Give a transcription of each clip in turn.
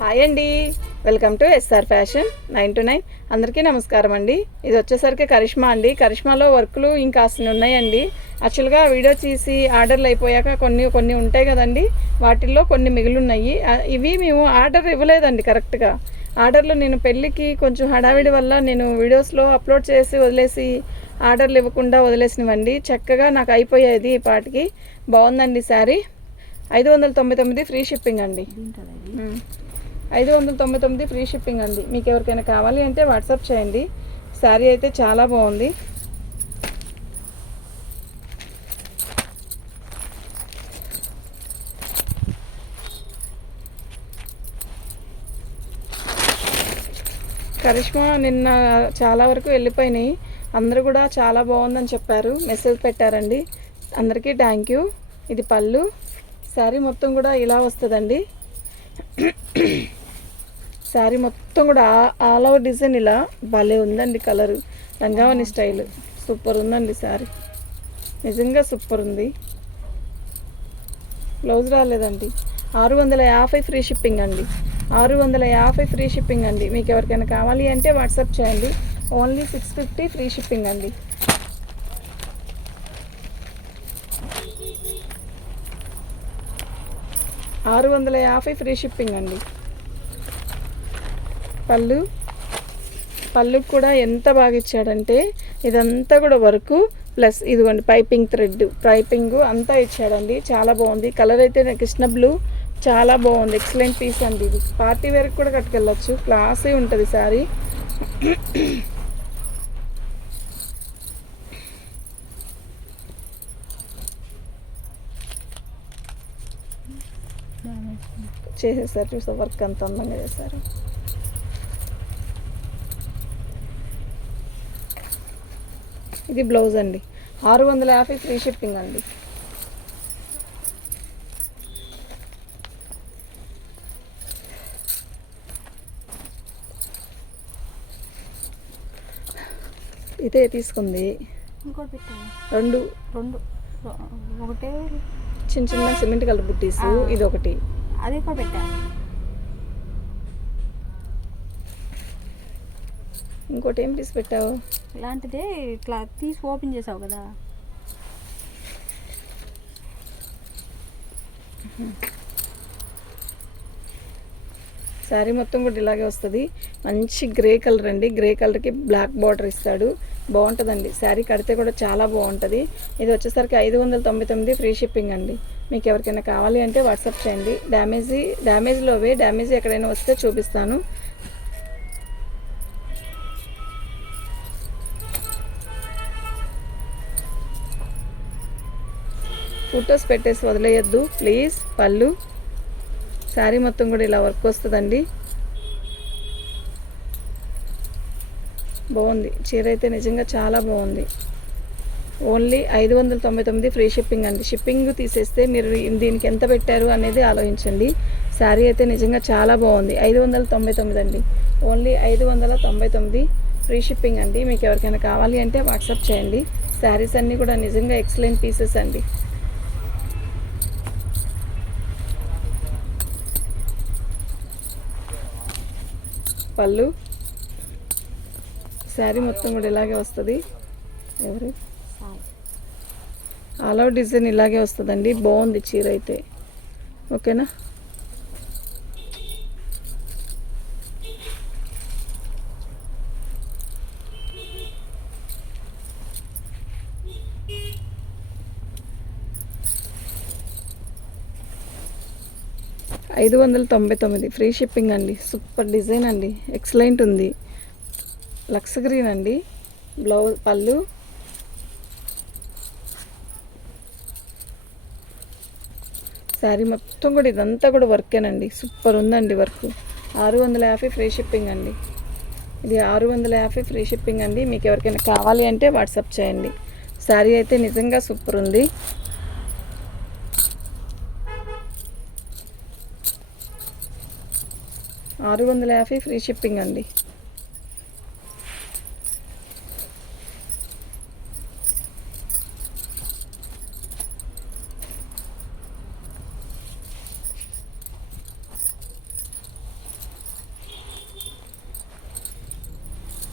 Hi అండి. Welcome to SR fashion 9 to 9. అందరికీ నమస్కారం అండి. ఇది వచ్చేసరికి కరిష్మా అండి. కరిష్మాలో వర్కులు ఇంకా అసలు ఉన్నాయండి. యాక్చువల్గా వీడియో తీసి ఆర్డర్లు అయిపోయాక కొన్ని ఉంటాయి కదండి, వాటిల్లో కొన్ని మిగిలిన్నాయి. ఇవి మేము ఆర్డర్ ఇవ్వలేదండి కరెక్ట్గా. ఆర్డర్లు నేను పెళ్ళికి కొంచెం హడావిడి వల్ల నేను వీడియోస్లో అప్లోడ్ చేసి వదిలేసి ఆర్డర్లు ఇవ్వకుండా వదిలేసినవండి. చక్కగా నాకు అయిపోయేది ఈ పాటికి. బాగుందండి శారీ. 599 ఫ్రీ షిప్పింగ్ అండి. 599 ఫ్రీ షిప్పింగ్ అండి. మీకు ఎవరికైనా కావాలి అంటే వాట్సాప్ చేయండి. శారీ అయితే చాలా బాగుంది. కరిష్మా నిన్న చాలా వరకు వెళ్ళిపోయినాయి. అందరూ కూడా చాలా బాగుందని చెప్పారు, మెసేజ్ పెట్టారండి. అందరికీ థ్యాంక్ యూ. ఇది పళ్ళు. శారీ మొత్తం కూడా ఇలా వస్తుందండి. శారీ మొత్తం కూడా ఆల్ ఓవర్ డిజైన్ ఇలా భలే ఉందండి. కలరు రంగావని స్టైల్ సూపర్ ఉందండి. శారీ నిజంగా సూపర్ ఉంది. బ్లౌజ్ రాలేదండి. 650 ఫ్రీ షిప్పింగ్ అండి. 650 ఫ్రీ షిప్పింగ్ అండి. మీకు ఎవరికైనా కావాలి అంటే వాట్సాప్ చేయండి. ఓన్లీ 650 ఫ్రీ షిప్పింగ్ అండి. $650 ఫ్రీ షిప్పింగ్ అండి. పళ్ళుకి కూడా ఎంత బాగా ఇచ్చాడంటే ఇదంతా కూడా వర్క్ ప్లస్ ఇదిగోండి పైపింగ్ థ్రెడ్ పైపింగ్ అంతా ఇచ్చాడండి. చాలా బాగుంది. కలర్ అయితే కృష్ణ బ్లూ చాలా బాగుంది. ఎక్సలెంట్ పీస్ అండి. ఇది పార్టీ వేర్కి కూడా కట్టుకెళ్ళచ్చు. క్లాసే ఉంటుంది శారీ. చేసేసారు చూసా, వర్క్ అంత అందంగా చేశారు. ఇది బ్లౌజ్ అండి. 650 ఫ్రీ షిప్పింగ్ అండి. ఇదే తీసుకుంది. రెండు ఒకటే చిన్న చిన్న సిమెంట్ కలర్ బుట్టీస్. ఇది ఒకటి. అది కూడా పెట్టా. ఇంకోటి ఏం పీస్ పెట్టావు? ఇలాంటిదే ఇట్లా తీసి ఓపెన్ చేసావు కదా. శారీ మొత్తం కూడా ఇలాగే వస్తుంది. మంచి గ్రే కలర్ అండి. గ్రే కలర్కి బ్లాక్ బార్డర్ ఇస్తాడు. బాగుంటుందండి. శారీ కడితే కూడా చాలా బాగుంటుంది. ఇది వచ్చేసరికి 599 ఫ్రీ షిప్పింగ్ అండి. మీకు ఎవరికైనా కావాలి అంటే వాట్సాప్ చేయండి. డ్యామేజ్ ఎక్కడైనా వస్తే చూపిస్తాను. ఫొటోస్ పెట్టేసి వదిలేయద్దు ప్లీజ్. పళ్ళు శారీ మొత్తం కూడా ఇలా వర్క్ వస్తుందండి. బాగుంది. చీర అయితే నిజంగా చాలా బాగుంది. ఓన్లీ 599 ఫ్రీ షిప్పింగ్ అండి. షిప్పింగ్ తీసేస్తే మీరు దీనికి ఎంత పెట్టారు అనేది ఆలోచించండి. శారీ అయితే నిజంగా చాలా బాగుంది. 599 అండి. ఓన్లీ 599 ఫ్రీ షిప్పింగ్ అండి. మీకు ఎవరికైనా కావాలి అంటే వాట్సాప్ చేయండి. శారీస్ అన్నీ కూడా నిజంగా ఎక్సలెంట్ పీసెస్ అండి. పళ్ళు శారీ మొత్తం కూడా ఇలాగే వస్తుంది. ఆల్ అవుట్ డిజైన్ ఇలాగే వస్తుందండి. బాగుంది చీర అయితే. ఓకేనా? $599 ఫ్రీ షిప్పింగ్ అండి. సూపర్ డిజైన్ అండి. ఎక్సలెంట్ ఉంది. లక్స్ గ్రీన్ అండి. బ్లౌజ్ పళ్ళు శారీ మొత్తం కూడా ఇదంతా కూడా వర్కేనండి. సూపర్ ఉందండి వర్క్. 650 ఫ్రీ షిప్పింగ్ అండి. ఇది 650 ఫ్రీ షిప్పింగ్ అండి. మీకు ఎవరికైనా కావాలి అంటే వాట్సాప్ చేయండి. శారీ అయితే నిజంగా సూపర్ ఉంది. 650 ఫ్రీ షిప్పింగ్ అండి.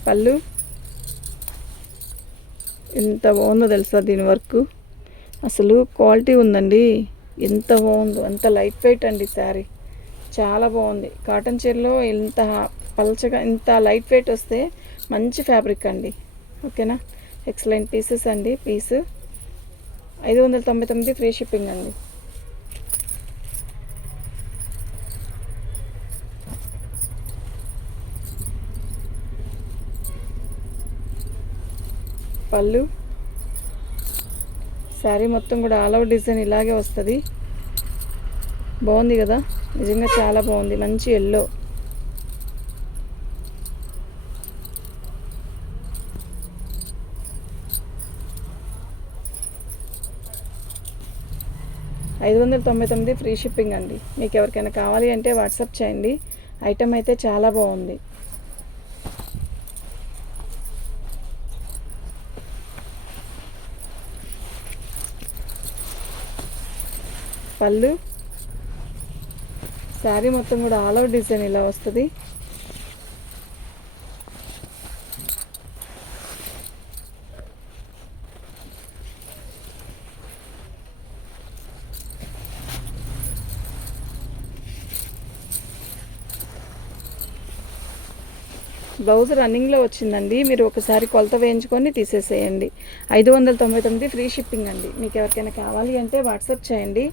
పళ్ళు ఎంత బాగుందో తెలుసా దీని వర్క్, అసలు క్వాలిటీ ఉందండి. ఎంత బాగుందో, అంత లైట్ వెయిట్ అండి శారీ, చాలా బాగుంది. కాటన్ చీరలో ఇంత పల్చగా ఇంత లైట్ వెయిట్ వస్తే మంచి ఫ్యాబ్రిక్ అండి. ఓకేనా, ఎక్సలెంట్ పీసెస్ అండి. పీస్ 599 ఫ్రీ షిప్పింగ్ అండి. పళ్ళు శారీ మొత్తం కూడా ఆల్ ఓవర్ డిజైన్ ఇలాగే వస్తుంది. బాగుంది కదా, నిజంగా చాలా బాగుంది. మంచి ఎల్లో, $599 ఫ్రీ షిప్పింగ్ అండి. మీకు ఎవరికైనా కావాలి అంటే వాట్సాప్ చేయండి. ఐటమ్ అయితే చాలా బాగుంది. పళ్ళు శారీ మొత్తం కూడా ఆల్ ఓవర్ డిజైన్ ఇలా వస్తుంది. బ్లౌజ్ రన్నింగ్లో వచ్చిందండి. మీరు ఒకసారి కొలత వేయించుకొని తీసేసేయండి. 599 ఫ్రీ షిప్పింగ్ అండి. మీకు ఎవరికైనా కావాలి అంటే వాట్సాప్ చేయండి.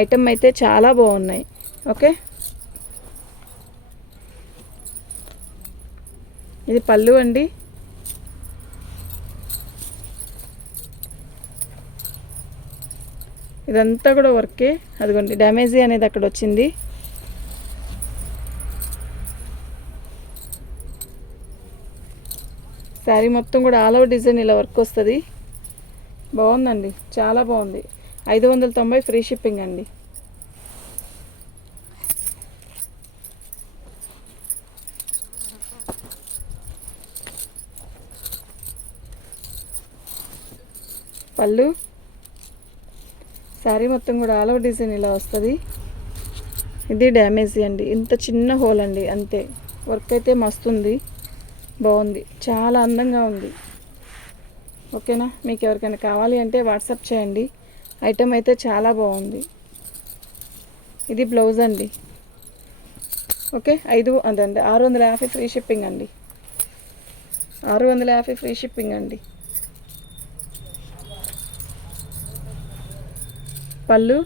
ఐటమ్ అయితే చాలా బాగున్నాయి. ఓకే, ఇది పళ్ళు అండి. ఇదంతా కూడా వర్కే. అదిగోండి డ్యామేజీ అనేది అక్కడ వచ్చింది. శారీ మొత్తం కూడా ఆల్ ఓవర్ డిజైన్ ఇలా వర్క్ వస్తుంది. బాగుందండి, చాలా బాగుంది. 590 ఫ్రీ షిప్పింగ్ అండి. పళ్ళు శారీ మొత్తం కూడా ఆల్ ఓవర్ డిజైన్ ఇలా వస్తుంది. ఇది డ్యామేజీ అండి, ఇంత చిన్న హోల్ అండి అంతే. వర్క్ అయితే మస్తుంది, బాగుంది, చాలా అందంగా ఉంది. ఓకేనా, మీకు ఎవరికైనా కావాలి అంటే వాట్సాప్ చేయండి. ఐటమ్ అయితే చాలా బాగుంది. ఇది బ్లౌజ్ అండి. ఓకే, 650 ఫ్రీ షిప్పింగ్ అండి. 650 ఫ్రీ షిప్పింగ్ అండి. పళ్ళు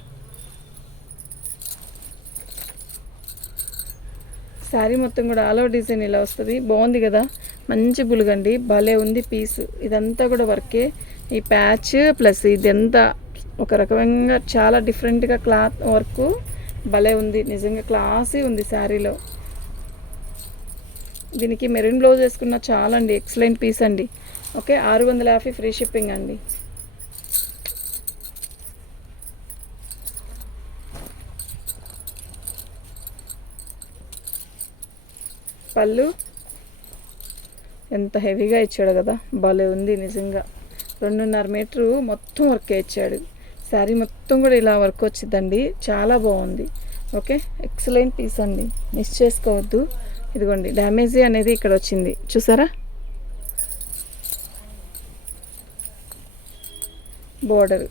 శారీ మొత్తం కూడా ఆల్ ఓవర్ డిజైన్ ఇలా వస్తుంది. బాగుంది కదా, మంచి బులుగండి, భలే ఉంది పీస్. ఇదంతా కూడా వర్కే. ఈ ప్యాచ్ ప్లస్ ఇదంతా ఒక రకంగా చాలా డిఫరెంట్గా క్లాత్ వర్క్ భలే ఉంది. నిజంగా క్లాసీ ఉంది శారీలో. దీనికి మెరూన్ బ్లౌజ్ వేసుకున్న చాలా అండి, ఎక్సలెంట్ పీస్ అండి. ఓకే, 650 ఫ్రీ షిప్పింగ్ అండి. పళ్ళు ఎంత హెవీగా ఇచ్చాడు కదా, భలే ఉంది నిజంగా. 2.5 మీటరు మొత్తం వర్క్ ఇచ్చాడు. శారీ మొత్తం కూడా ఇలా వర్క్ వచ్చిందండి, చాలా బాగుంది. ఓకే, ఎక్సలెంట్ పీస్ అండి, మిస్ చేసుకోవద్దు. ఇదిగోండి డ్యామేజీ అనేది ఇక్కడ వచ్చింది, చూసారా. బోర్డర్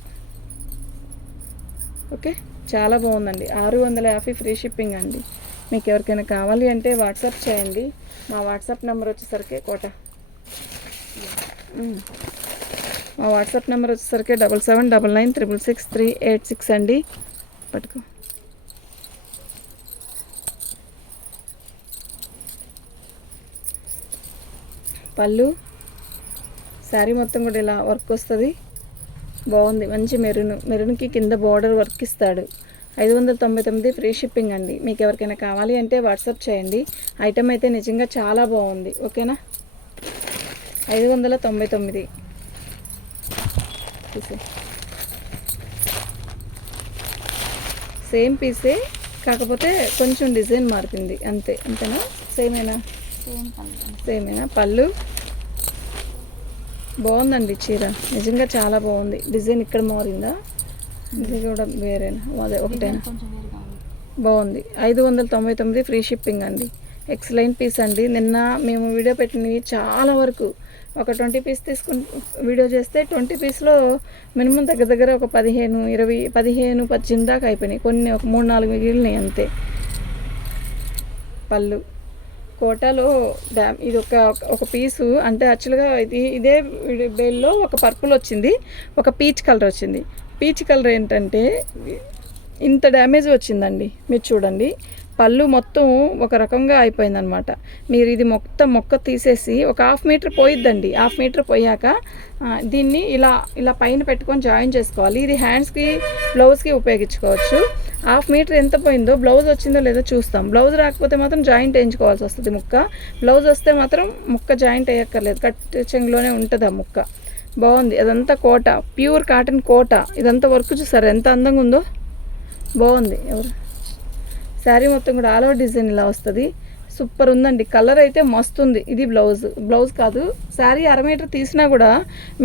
ఓకే, చాలా బాగుందండి. 650 ఫ్రీ షిప్పింగ్ అండి. మీకు ఎవరికైనా కావాలి అంటే వాట్సాప్ చేయండి. మా వాట్సాప్ నెంబర్ వచ్చేసరికి మా వాట్సాప్ నెంబర్ వచ్చేసరికి 7799966386 అండి. పట్టుకో. పళ్ళు శారీ మొత్తం కూడా ఇలా వర్క్ వస్తుంది, బాగుంది. మంచి మెరూన్కి కింద బార్డర్ వర్క్ ఇస్తాడు. 599 ఫ్రీ షిప్పింగ్ అండి. మీకు ఎవరికైనా కావాలి అంటే వాట్సాప్ చేయండి. ఐటమ్ అయితే నిజంగా చాలా బాగుంది. ఓకేనా, 599. సేమ్ పీసే, కాకపోతే కొంచెం డిజైన్ మారుతుంది అంతే. అంతేనా, సేమేనా? సేమేనా. పళ్ళు బాగుందండి, చీర నిజంగా చాలా బాగుంది. డిజైన్ ఇక్కడ మారిందా, ఇది కూడా వేరేనా? అదే ఒకటేనా? బాగుంది. 599 ఫ్రీ షిప్పింగ్ అండి. ఎక్సలెంట్ పీస్ అండి. నిన్న మేము వీడియో పెట్టినవి చాలా వరకు ఒక 20 పీస్ తీసుకుని వీడియో చేస్తే 20 పీస్లో మినిమం దగ్గర దగ్గర ఒక 15, 20, 18 దాకా అయిపోయినాయి. కొన్ని ఒక 3-4 మిగిలినాయి అంతే. పళ్ళు కోటాలో ఇది ఒక పీసు అంటే యాక్చువల్గా ఇదే బేల్లో ఒక పర్పుల్ వచ్చింది, ఒక పీచ్ కలర్ వచ్చింది. పీచ్ కలర్ ఏంటంటే ఇంత డ్యామేజ్ వచ్చిందండి. మీరు చూడండి, పళ్ళు మొత్తం ఒక రకంగా అయిపోయిందనమాట. మీరు ఇది మొక్క తీసేసి ఒక 1/2 మీటర్ పోయిద్దండి. 1/2 మీటర్ పోయాక దీన్ని ఇలా పైన పెట్టుకొని జాయిన్ చేసుకోవాలి. ఇది హ్యాండ్స్కి బ్లౌజ్కి ఉపయోగించుకోవచ్చు. 1/2 మీటర్ ఎంత పోయిందో, బ్లౌజ్ వచ్చిందో లేదో చూస్తాం. బ్లౌజ్ రాకపోతే మాత్రం జాయింట్ వేయించుకోవాల్సి వస్తుంది ముక్క. బ్లౌజ్ వస్తే మాత్రం ముక్క జాయింట్ వేయక్కర్లేదు, కట్ చెంగులోనే ఉంటుంది ఆ ముక్క. బాగుంది. అదంతా కోట, ప్యూర్ కాటన్ కోట. ఇదంతా వర్క్ చూసారు ఎంత అందంగా ఉందో, బాగుంది. శారీ మొత్తం కూడా ఆల్ ఓవర్ డిజైన్ ఇలా వస్తుంది. సూపర్ ఉందండి. కలర్ అయితే మస్తు ఉంది. ఇది బ్లౌజ్ కాదు. శారీ 1/2 మీటర్ తీసినా కూడా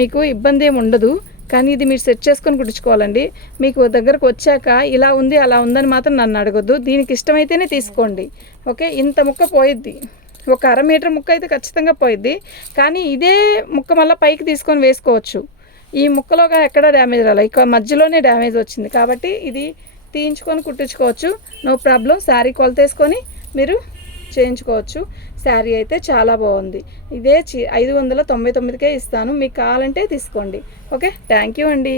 మీకు ఇబ్బంది ఏమి ఉండదు. కానీ ఇది మీరు సెట్ చేసుకొని కుట్టించుకోవాలండి. మీకు దగ్గరకు వచ్చాక ఇలా ఉంది అలా ఉందని మాత్రం నన్ను అడగొద్దు. దీనికి ఇష్టమైతేనే తీసుకోండి. ఓకే, ఇంత ముక్క పోయిద్ది. ఒక 1/2 మీటర్ ముక్క అయితే ఖచ్చితంగా పోయిద్ది. కానీ ఇదే ముక్క మళ్ళీ పైకి తీసుకొని వేసుకోవచ్చు. ఈ ముక్కలో ఎక్కడ డ్యామేజ్ రాలేదు, ఇక మధ్యలోనే డ్యామేజ్ వచ్చింది. కాబట్టి ఇది తీయించుకొని కుట్టించుకోవచ్చు, నో ప్రాబ్లం. శారీ కొలత వేసుకొని మీరు చేయించుకోవచ్చు. శారీ అయితే చాలా బాగుంది. ఇదే 599కే ఇస్తాను. మీకు కావాలంటే తీసుకోండి. ఓకే, థ్యాంక్ యూ అండి.